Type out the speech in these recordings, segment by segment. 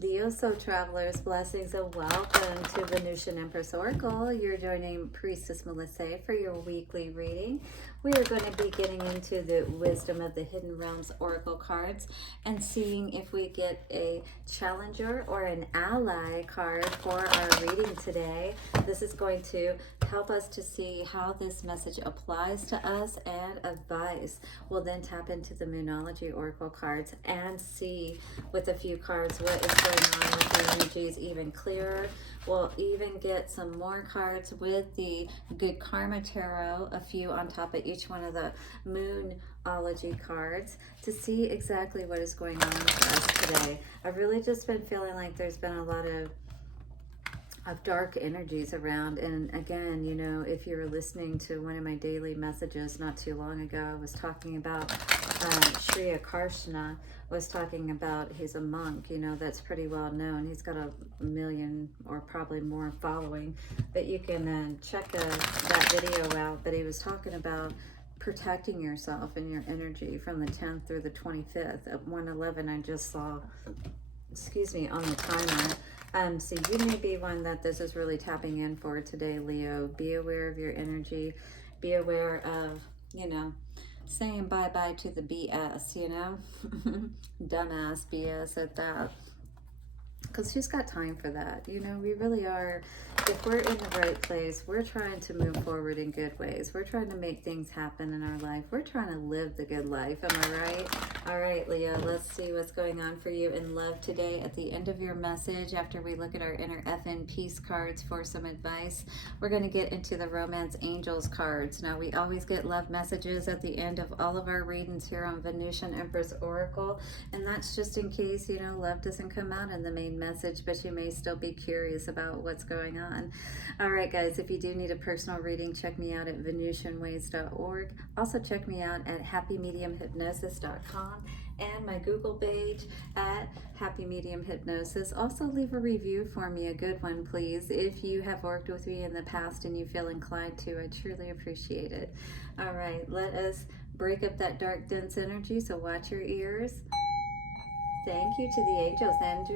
Leo Soul Travelers, blessings and welcome to Venusian Empress Oracle. You're joining Priestess Melissae for your weekly reading. We are going to be getting into the Wisdom of the Hidden Realms Oracle cards and seeing if we get a challenger or an ally card for our reading today. This is going to help us to see how this message applies to us and advice. We'll then tap into the Moonology Oracle cards and see with a few cards what is going on with the energies even clearer. We'll even get some more cards with the Good Karma Tarot, a few on top of each one of the Moonology cards to see exactly what is going on with us today. I've really just been feeling like there's been a lot of dark energies around, and again, you know, if you were listening to one of my daily messages not too long ago, I was talking about Sri Akarshana was talking about, he's a monk, you know, that's pretty well known. He's got a million or probably more following, but you can check that video out. But he was talking about protecting yourself and your energy from the 10th through the 25th. At 111 I just saw, excuse me, on the timer. So you may be one that this is really tapping in for today, Leo. Be aware of your energy. Be aware of, you know, saying bye-bye to the BS, you know? Dumbass BS at that. Because who's got time for that? You know, we really are, if we're in the right place, we're trying to move forward in good ways. We're trying to make things happen in our life. We're trying to live the good life. Am I right? All right, Leo, let's see what's going on for you in love today. At the end of your message, after we look at our inner FN peace cards for some advice, we're going to get into the romance angels cards. Now, we always get love messages at the end of all of our readings here on Venusian Empress Oracle, and that's just in case, you know, love doesn't come out in the main message, but you may still be curious about what's going on. All right, guys, if you do need a personal reading, check me out at venusianways.org. Also check me out at happymediumhypnosis.com and my Google page at Happy Medium Hypnosis. Also leave a review for me, a good one, please. If you have worked with me in the past and you feel inclined to, I truly appreciate it. All right, let us break up that dark, dense energy, so watch your ears. Thank you to the angels and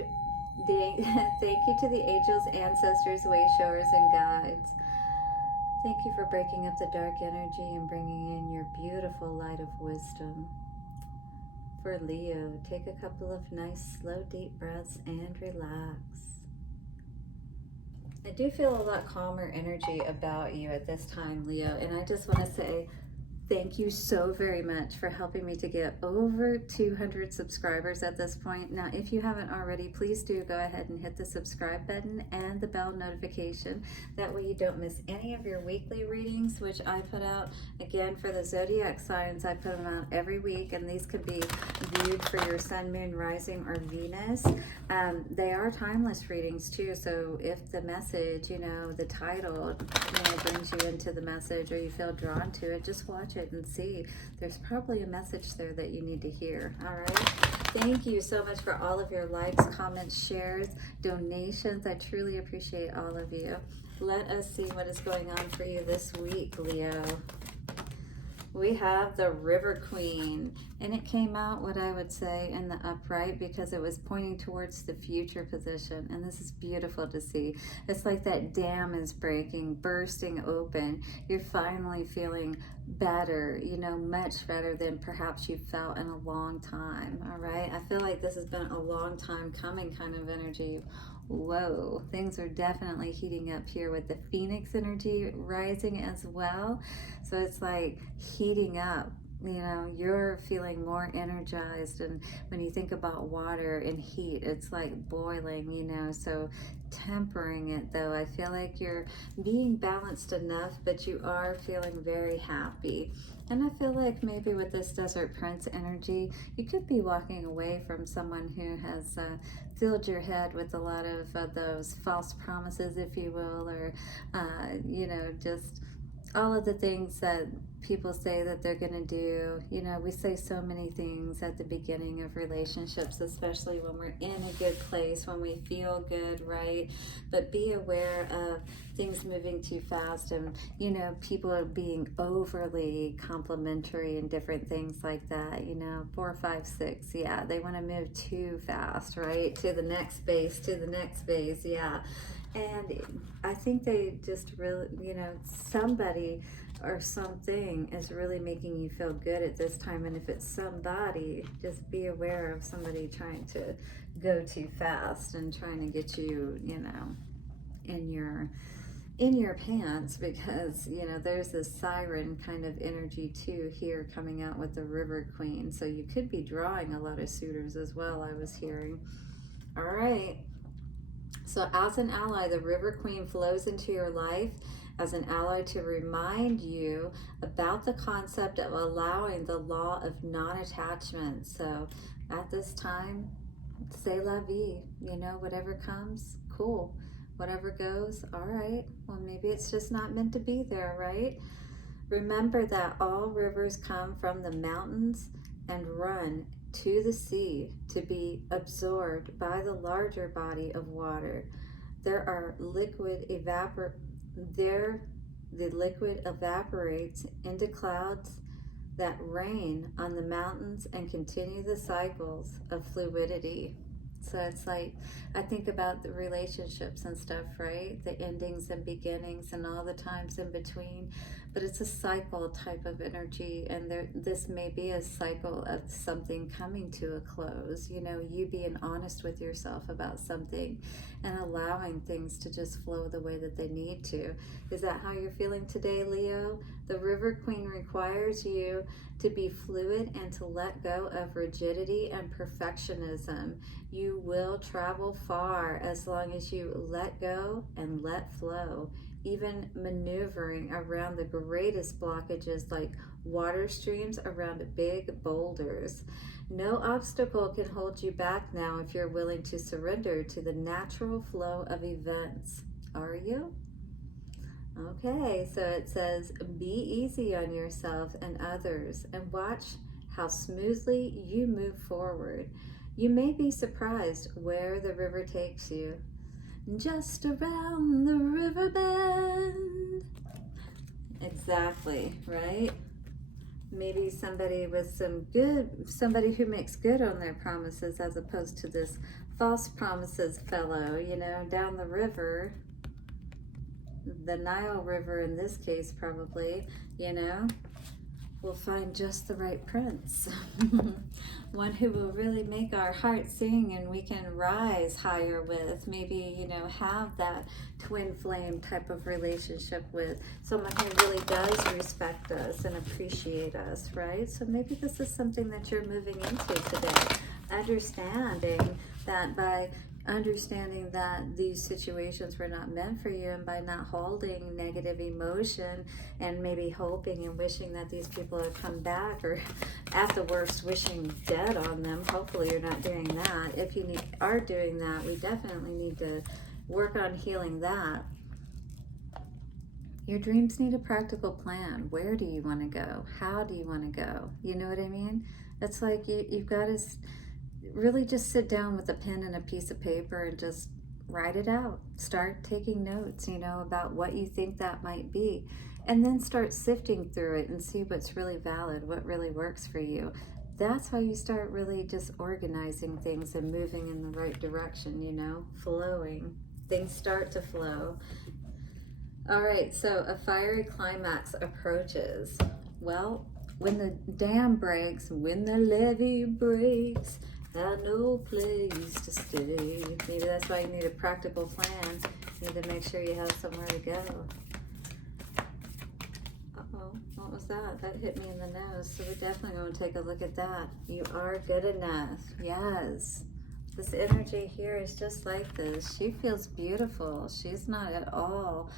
thank you to the angels, ancestors, way showers, and guides. Thank you for breaking up the dark energy and bringing in your beautiful light of wisdom. For Leo, take a couple of nice, slow, deep breaths and relax. I do feel a lot calmer energy about you at this time, Leo, and I just want to say thank you so very much for helping me to get over 200 subscribers at this point. Now, if you haven't already, please do go ahead and hit the subscribe button and the bell notification. That way you don't miss any of your weekly readings, which I put out. Again, for the zodiac signs, I put them out every week, and these could be viewed for your sun, moon, rising, or Venus. They are timeless readings too, so if the message, you know, the title, you know, brings you into the message or you feel drawn to it, just watch it and see. There's probably a message there that you need to hear. All right, thank you so much for all of your likes, comments, shares, donations. I truly appreciate all of you. Let us see what is going on for you this week, Leo. We have the River Queen, and it came out, what I would say, in the upright because it was pointing towards the future position, and this is beautiful to see. It's like that dam is breaking, bursting open. You're finally feeling better, you know, much better than perhaps you felt in a long time, all right? I feel like this has been a long time coming kind of energy. Whoa, things are definitely heating up here with the Phoenix energy rising as well. So it's like heating up, you know, you're feeling more energized. And when you think about water and heat, it's like boiling, you know, so tempering it though. I feel like you're being balanced enough, but you are feeling very happy. And I feel like maybe with this Desert Prince energy, you could be walking away from someone who has filled your head with a lot of those false promises, if you will, or, you know, just all of the things that people say that they're going to do. You know, we say so many things at the beginning of relationships, especially when we're in a good place, when we feel good, right? But be aware of things moving too fast, and, you know, people are being overly complimentary and different things like that. You know, 4, 5, 6, yeah, they want to move too fast, right? To the next base, to the next base, yeah. And I think they just really, you know, somebody or something is really making you feel good at this time. And if it's somebody, just be aware of somebody trying to go too fast and trying to get you, you know, in your pants, because, you know, there's this siren kind of energy too here coming out with the River Queen. So you could be drawing a lot of suitors as well, I was hearing. All right. So as an ally, the River Queen flows into your life as an ally to remind you about the concept of allowing the law of non-attachment. So at this time, c'est la vie, you know, whatever comes, cool. Whatever goes, all right. Well, maybe it's just not meant to be there, right? Remember that all rivers come from the mountains and run to the sea to be absorbed by the larger body of water. The liquid evaporates into clouds that rain on the mountains and continue the cycles of fluidity. So it's like, I think about the relationships and stuff, right? The endings and beginnings and all the times in between. But it's a cycle type of energy, and this may be a cycle of something coming to a close. You know, you being honest with yourself about something and allowing things to just flow the way that they need to. Is that how you're feeling today, Leo? The River Queen requires you to be fluid and to let go of rigidity and perfectionism. You will travel far as long as you let go and let flow, even maneuvering around the greatest blockages like water streams around big boulders. No obstacle can hold you back now if you're willing to surrender to the natural flow of events. Are you? Okay, so it says, be easy on yourself and others and watch how smoothly you move forward. You may be surprised where the river takes you. Just around the river bend. Exactly, right? Maybe somebody with somebody who makes good on their promises, as opposed to this false promises fellow, you know, down the river, the Nile River in this case probably, you know, we'll find just the right prince. One who will really make our heart sing and we can rise higher with. Maybe, you know, have that twin flame type of relationship with someone who really does respect us and appreciate us, right? So maybe this is something that you're moving into today. Understanding that by understanding that these situations were not meant for you, and by not holding negative emotion and maybe hoping and wishing that these people have come back, or at the worst wishing dead on them. Hopefully you're not doing that. If you are doing that, we definitely need to work on healing that. Your dreams need a practical plan. Where do you want to go? How do you want to go? You know what I mean? It's like you've got to really just sit down with a pen and a piece of paper and just write it out. Start taking notes, you know, about what you think that might be. And then start sifting through it and see what's really valid, what really works for you. That's how you start really just organizing things and moving in the right direction, you know, flowing. Things start to flow. All right, so a fiery climax approaches. Well, when the dam breaks, when the levee breaks, had no place to stay. Maybe that's why you need a practical plan. You need to make sure you have somewhere to go. Uh-oh, what was that? That hit me in the nose. So we're definitely going to take a look at that. You are good enough. Yes. This energy here is just like this. She feels beautiful. She's not at all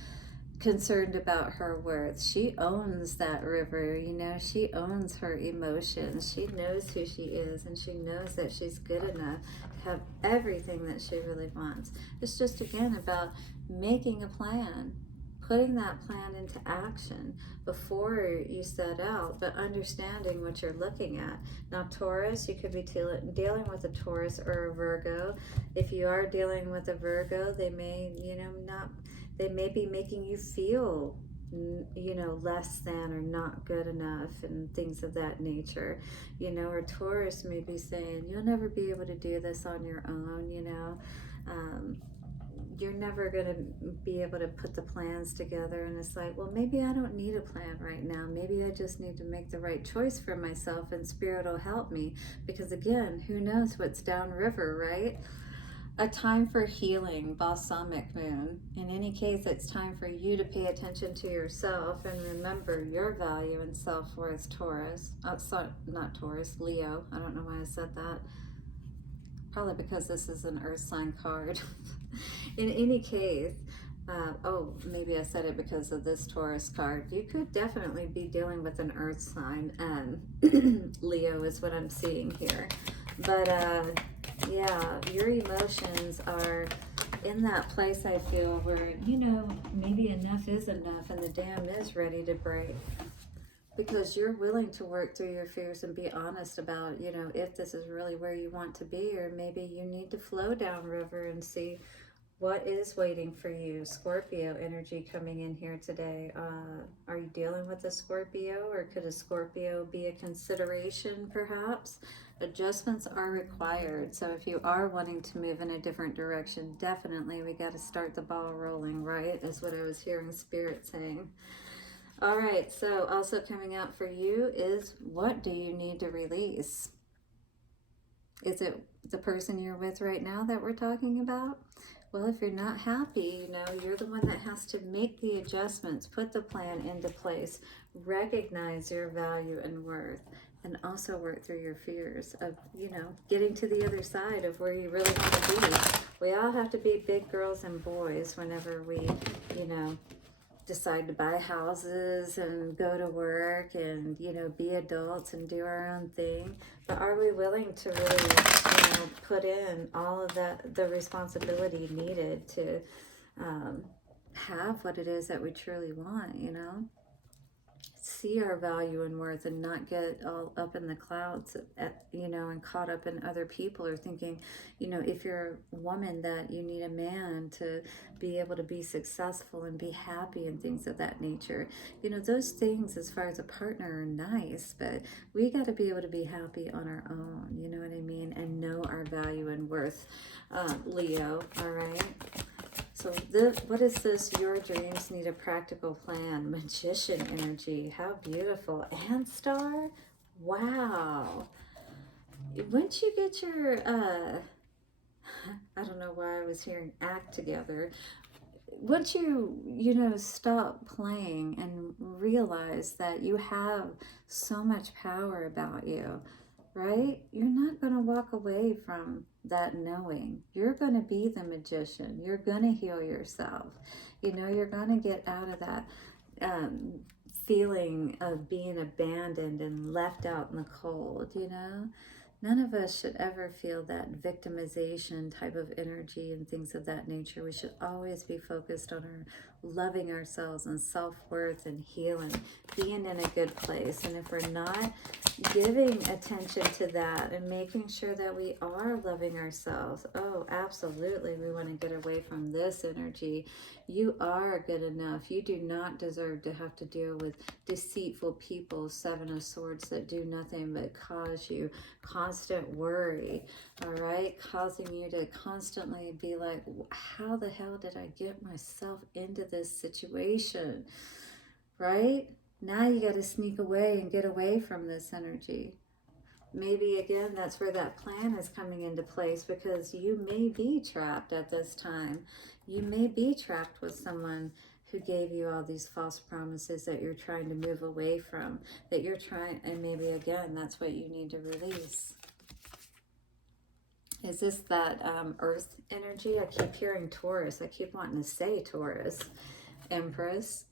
concerned about her worth. She owns that river, you know, she owns her emotions. She knows who she is, and she knows that she's good enough to have everything that she really wants. It's just, again, about making a plan, putting that plan into action before you set out, but understanding what you're looking at. Now, Taurus, you could be dealing with a Taurus or a Virgo. If you are dealing with a Virgo, they may, they may be making you feel, less than or not good enough and things of that nature, or Taurus may be saying, you'll never be able to do this on your own, you're never going to be able to put the plans together. And it's like, well, maybe I don't need a plan right now. Maybe I just need to make the right choice for myself and Spirit will help me. Because again, who knows what's downriver, right? A time for healing, balsamic moon. In any case, it's time for you to pay attention to yourself and remember your value and self-worth, Taurus. Not Taurus, Leo. I don't know why I said that. Probably because this is an earth sign card. In any case, maybe I said it because of this Taurus card. You could definitely be dealing with an earth sign, Leo is what I'm seeing here. But yeah, your emotions are in that place, I feel, where, maybe enough is enough and the dam is ready to break. Because you're willing to work through your fears and be honest about, if this is really where you want to be, or maybe you need to flow downriver and see what is waiting for you. Scorpio energy coming in here today. Are you dealing with a Scorpio, or could a Scorpio be a consideration perhaps? Adjustments are required. So if you are wanting to move in a different direction, definitely we got to start the ball rolling, right? Is what I was hearing Spirit saying. All right, so also coming out for you is, what do you need to release? Is it the person you're with right now that we're talking about? Well, if you're not happy, you're the one that has to make the adjustments, put the plan into place, recognize your value and worth, and also work through your fears of, getting to the other side of where you really want to be. We all have to be big girls and boys whenever we, decide to buy houses and go to work and, be adults and do our own thing. But are we willing to really, put in all of the responsibility needed to have what it is that we truly want, See our value and worth and not get all up in the clouds and caught up in other people, or thinking, if you're a woman, that you need a man to be able to be successful and be happy and things of that nature. Those things as far as a partner are nice, but we got to be able to be happy on our own, you know what I mean? And know our value and worth, Leo, all right? So what is this? Your dreams need a practical plan. Magician energy. How beautiful. And star. Wow. Once you get your, I don't know why I was hearing act together. Once you, stop playing and realize that you have so much power about you, right? You're not going to walk away from that knowing. You're going to be the magician. You're going to heal yourself. You're going to get out of that feeling of being abandoned and left out in the cold, None of us should ever feel that victimization type of energy and things of that nature. We should always be focused on our loving ourselves and self-worth and healing, being in a good place. And if we're not giving attention to that and making sure that we are loving ourselves, oh, absolutely, we want to get away from this energy. You are good enough. You do not deserve to have to deal with deceitful people, Seven of Swords, that do nothing but cause you constant worry, all right? Causing you to constantly be like, how the hell did I get myself into this situation, right? Now you got to sneak away and get away from this energy. Maybe, again, that's where that plan is coming into place, because you may be trapped at this time. You may be trapped with someone who gave you all these false promises that you're trying to move away from, that you're trying, and maybe, again, that's what you need to release. Is this that earth energy? I keep hearing Taurus. I keep wanting to say Taurus. Empress,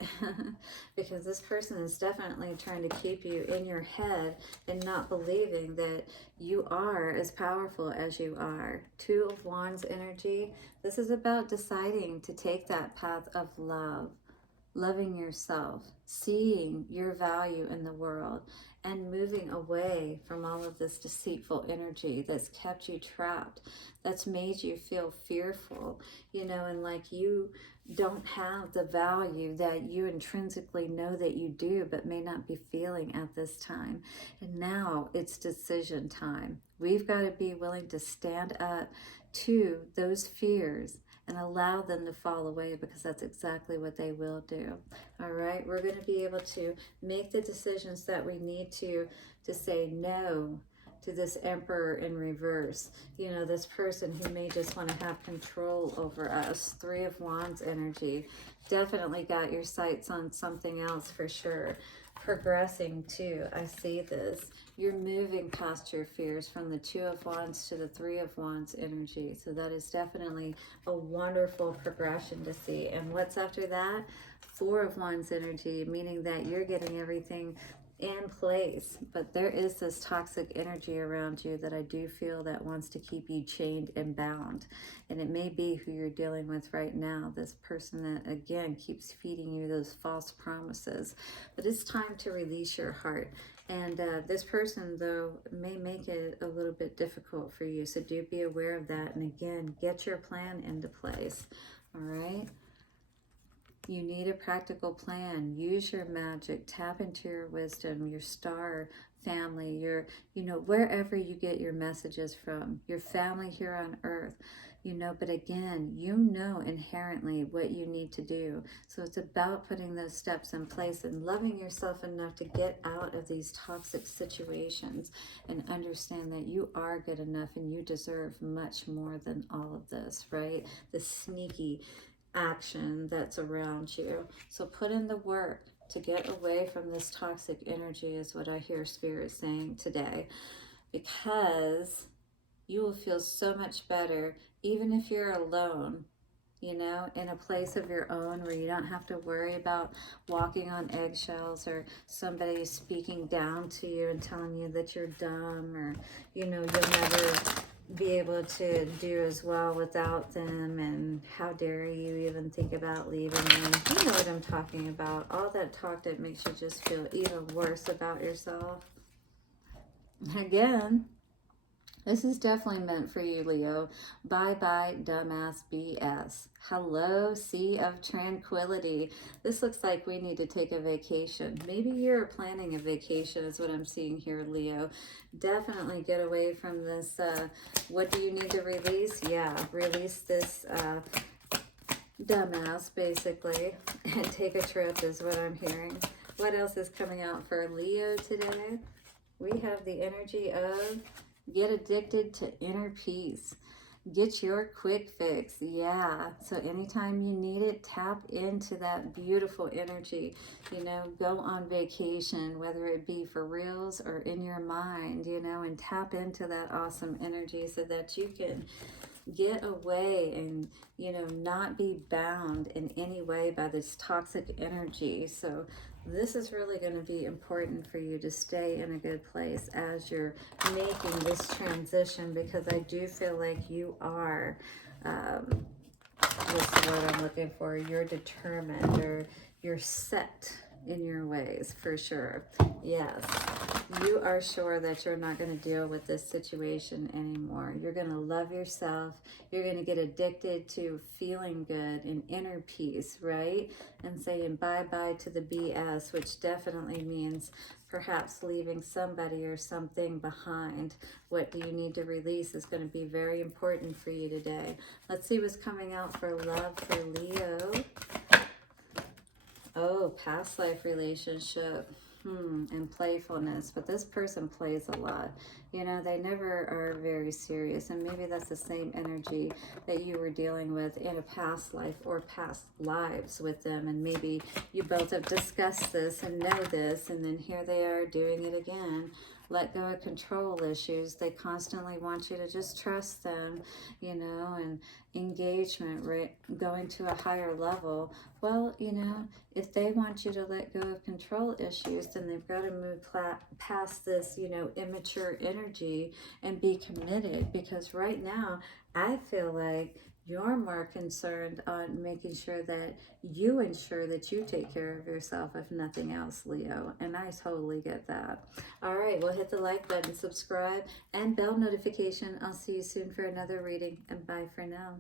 because this person is definitely trying to keep you in your head and not believing that you are as powerful as you are. Two of Wands energy. This is about deciding to take that path of love, loving yourself, seeing your value in the world, and moving away from all of this deceitful energy that's kept you trapped, that's made you feel fearful, you know, and like you don't have the value that you intrinsically know that you do, but may not be feeling at this time. And now it's decision time. We've got to be willing to stand up to those fears and allow them to fall away, because that's exactly what they will do. All right, we're going to be able to make the decisions that we need to say no to this Emperor in reverse. You know, this person who may just want to have control over us. Three of Wands energy. Definitely got your sights on something else for sure. Progressing too, I see this. You're moving past your fears from the Two of Wands to the Three of Wands energy. So that is definitely a wonderful progression to see. And what's after that? Four of Wands energy, meaning that you're getting everything in place, but there is this toxic energy around you that I do feel that wants to keep you chained and bound. And it may be who you're dealing with right now, this person that again keeps feeding you those false promises. But it's time to release your heart. And this person, though, may make it a little bit difficult for you. So do be aware of that. And again, get your plan into place. All right. You need a practical plan. Use your magic. Tap into your wisdom, your star family, your, you know, wherever you get your messages from, your family here on earth, you know, but again, you know inherently what you need to do. So it's about putting those steps in place and loving yourself enough to get out of these toxic situations and understand that you are good enough and you deserve much more than all of this, right? The sneaky action that's around you. So put in the work to get away from this toxic energy is what I hear Spirit saying today, because you will feel so much better even if you're alone, you know, in a place of your own where you don't have to worry about walking on eggshells or somebody speaking down to you and telling you that you're dumb, or, you know, you'll never be able to do as well without them, and how dare you even think about leaving them. You know what I'm talking about. All that talk that makes you just feel even worse about yourself. Again, this is definitely meant for you, Leo. Bye-bye, dumbass BS. Hello, Sea of Tranquility. This looks like we need to take a vacation. Maybe you're planning a vacation is what I'm seeing here, Leo. Definitely get away from this. What do you need to release? Yeah, release this dumbass, basically, and take a trip is what I'm hearing. What else is coming out for Leo today? We have the energy of get addicted to inner peace. Get your quick fix. Yeah. So anytime you need it, tap into that beautiful energy. You know, go on vacation, whether it be for reals or in your mind, you know, and tap into that awesome energy so that you can get away and, you know, not be bound in any way by this toxic energy. So this is really going to be important for you to stay in a good place as you're making this transition, because I do feel like you are, what's the word I'm looking for? You're determined, or you're set in your ways, for sure. Yes, you are sure that you're not going to deal with this situation anymore. You're going to love yourself. You're going to get addicted to feeling good and inner peace, right? And saying bye-bye to the BS, which definitely means perhaps leaving somebody or something behind. What do you need to release is going to be very important for you today. Let's see what's coming out for love for Leo. Oh, past life relationship. And playfulness. But this person plays a lot. You know, they never are very serious. And maybe that's the same energy that you were dealing with in a past life or past lives with them. And maybe you both have discussed this and know this. And then here they are doing it again. Let go of control issues. They constantly want you to just trust them, you know, and engagement, right? Going to a higher level. Well, you know, if they want you to let go of control issues, then they've got to move past this, you know, immature energy and be committed. Because right now, I feel like You're more concerned on making sure that you ensure that you take care of yourself, if nothing else, Leo. And I totally get that. All right, well, hit the like button, subscribe, and bell notification. I'll see you soon for another reading, and bye for now.